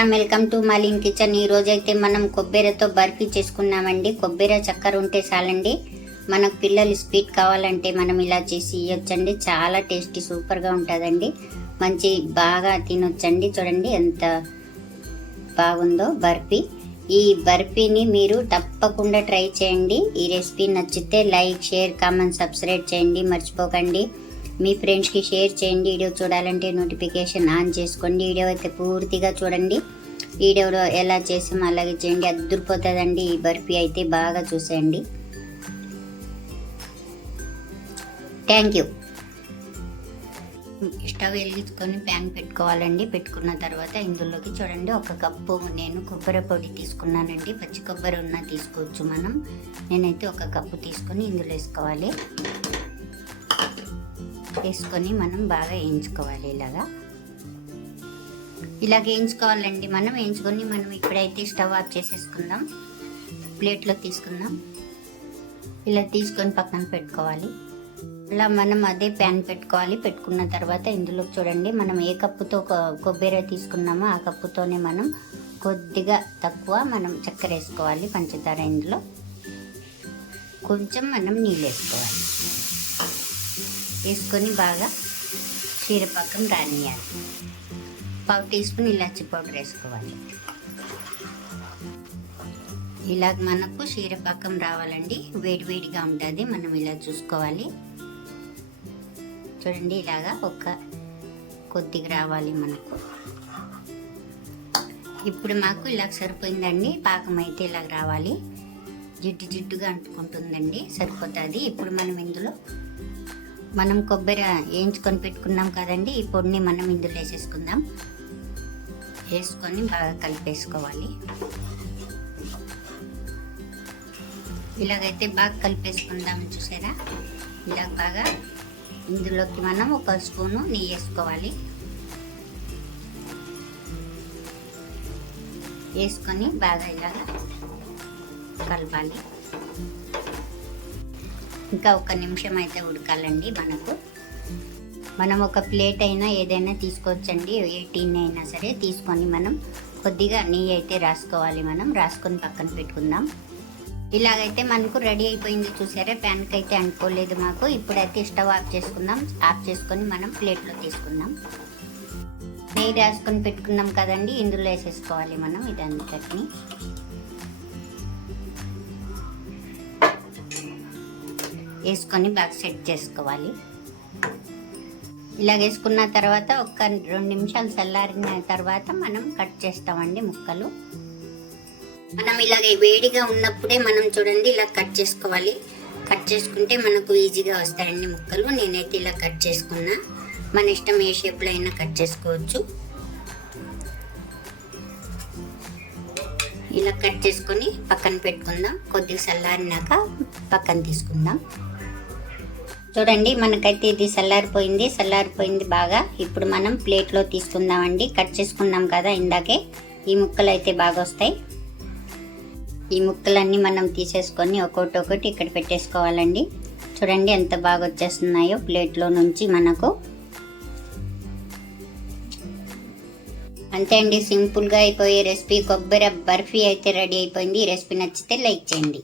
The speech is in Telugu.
Welcome welcome to Malin kitchen. ఈ రోజైతే మనం కొబ్బరితో బర్ఫీ చేసుకున్నామండి. కొబ్బరి చక్కెర ఉంటే చాలండి. మనకు పిల్లలు స్వీట్ కావాలంటే మనం ఇలా చేసి ఇవ్వచ్చండి చాలా టేస్టీ సూపర్గా ఉంటుందండి. మంచి బాగా తినొచ్చండి. చూడండి ఎంత బాగుందో బర్ఫీ. ఈ బర్ఫీని మీరు తప్పకుండా ట్రై చేయండి. ఈ రెసిపీ నచ్చితే లైక్ షేర్ కామెంట్ సబ్స్క్రైబ్ చేయండి. మర్చిపోకండి. మీ ఫ్రెండ్స్కి షేర్ చేయండి. వీడియో చూడాలంటే నోటిఫికేషన్ ఆన్ చేసుకోండి. వీడియో అయితే పూర్తిగా చూడండి. వీడియోలో ఎలా చేసామో అలాగే చేయండి. అద్దరిపోతుందండి. ఈ బర్ఫీ అయితే బాగా చూసేయండి. థ్యాంక్ యూ స్టవ్ వెలిగించుకొని ప్యాన్ పెట్టుకోవాలండి. పెట్టుకున్న తర్వాత ఇందులోకి చూడండి. ఒక కప్పు నేను కొబ్బరి పొడి తీసుకున్నానండి. పచ్చి కొబ్బరి ఉన్న తీసుకోవచ్చు మనం. నేనైతే ఒక కప్పు తీసుకొని ఇందులో వేసుకోవాలి. వేసుకొని మనం బాగా వేయించుకోవాలి ఇలాగా. ఇలా వేయించుకోవాలండి మనం. వేయించుకొని మనం ఇప్పుడైతే స్టవ్ ఆఫ్ చేసేసుకుందాం. ప్లేట్లో తీసుకుందాం. ఇలా తీసుకొని పక్కన పెట్టుకోవాలి. అలా మనం అదే ప్యాన్ పెట్టుకోవాలి. పెట్టుకున్న తర్వాత ఇందులో చూడండి మనం ఏ కప్పుతో కొబ్బరి తీసుకున్నామో ఆ కప్పుతోనే మనం కొద్దిగా తక్కువ మనం చక్కెర వేసుకోవాలి పంచదార ఇందులో. కొంచెం మనం నీళ్ళు వేసుకోవాలి. వేసుకొని బాగా క్షీరపక్కం రానియాలి. పావు టీ స్పూన్ ఇలాచి పౌడర్ వేసుకోవాలి. ఇలాగ మనకు చీర పక్కం రావాలండి. వేడివేడిగా ఉంటుంది. మనం ఇలా చూసుకోవాలి. చూడండి ఇలాగా ఒక కొద్దిగా రావాలి మనకు. ఇప్పుడు మాకు ఇలా సరిపోయిందండి. పాకం అయితే ఇలాగ రావాలి. జిడ్డు జిడ్డుగా అంటుకుంటుందండి. సరిపోతుంది. ఇప్పుడు మనం ఇందులో మనం కొబ్బరి వేయించుకొని పెట్టుకున్నాం కదండి ఈ పొడిని మనం ఇందులో వేసేసుకుందాం. వేసుకొని బాగా కలిపేసుకోవాలి. ఇలాగైతే బాగా కలిపేసుకుందాం చూసారా? ఇలా బాగా ఇందులోకి మనం ఒక స్పూను నెయ్యి వేసుకోవాలి. వేసుకొని బాగా ఇలాగా కలపాలి. ఇంకా ఒక నిమిషం అయితే ఉడకాలండి మనకు. మనం ఒక ప్లేట్ అయినా ఏదైనా తీసుకోవచ్చండి ఏ టీన్ అయినా సరే తీసుకొని మనం కొద్దిగా నెయ్యి అయితే రాసుకోవాలి మనం రాసుకొని పక్కన పెట్టుకుందాం. ఇలాగైతే మనకు రెడీ అయిపోయింది చూసారా ప్యాన్కి అయితే అనుకోలేదు మాకు. ఇప్పుడైతే స్టవ్ ఆఫ్ చేసుకుందాం ఆఫ్ చేసుకొని మనం ప్లేట్లో తీసుకుందాం. నెయ్యి రాసుకొని పెట్టుకున్నాం కదండి ఇందులో వేసేసుకోవాలి మనం ఇదంతటిని వేసుకొని బాగా సెట్ చేసుకోవాలి. ఇలా వేసుకున్న తర్వాత ఒక రెండు నిమిషాలు చల్లారిన తర్వాత మనం కట్ చేస్తామండి ముక్కలు. మనం ఇలాగ వేడిగా ఉన్నప్పుడే మనం చూడండి ఇలా కట్ చేసుకోవాలి. కట్ చేసుకుంటే మనకు ఈజీగా వస్తాయండి ముక్కలు. నేనైతే ఇలా కట్ చేసుకున్నా. మన ఇష్టం ఏ షేప్లో అయినా కట్ చేసుకోవచ్చు. ఇలా కట్ చేసుకొని పక్కన పెట్టుకుందాం. కొద్దిగా చల్లారినాక పక్కన తీసుకుందాం. చూడండి మనకైతే ఇది చల్లారిపోయింది. చల్లారిపోయింది బాగా. ఇప్పుడు మనం ప్లేట్లో తీసుకుందామండి కట్ చేసుకున్నాం కదా ఇందాకే. ఈ ముక్కలు అయితే బాగా వస్తాయి. ఈ ముక్కలన్నీ మనం తీసేసుకొని ఒక్కొక్కటి ఒకటి ఇక్కడ పెట్టేసుకోవాలండి. చూడండి ఎంత బాగా వచ్చేస్తున్నాయో ప్లేట్లో నుంచి మనకు. అంతే అండి సింపుల్గా అయిపోయే రెసిపీ. కొబ్బరి బర్ఫీ అయితే రెడీ అయిపోయింది. ఈ రెసిపీ నచ్చితే లైక్ చేయండి.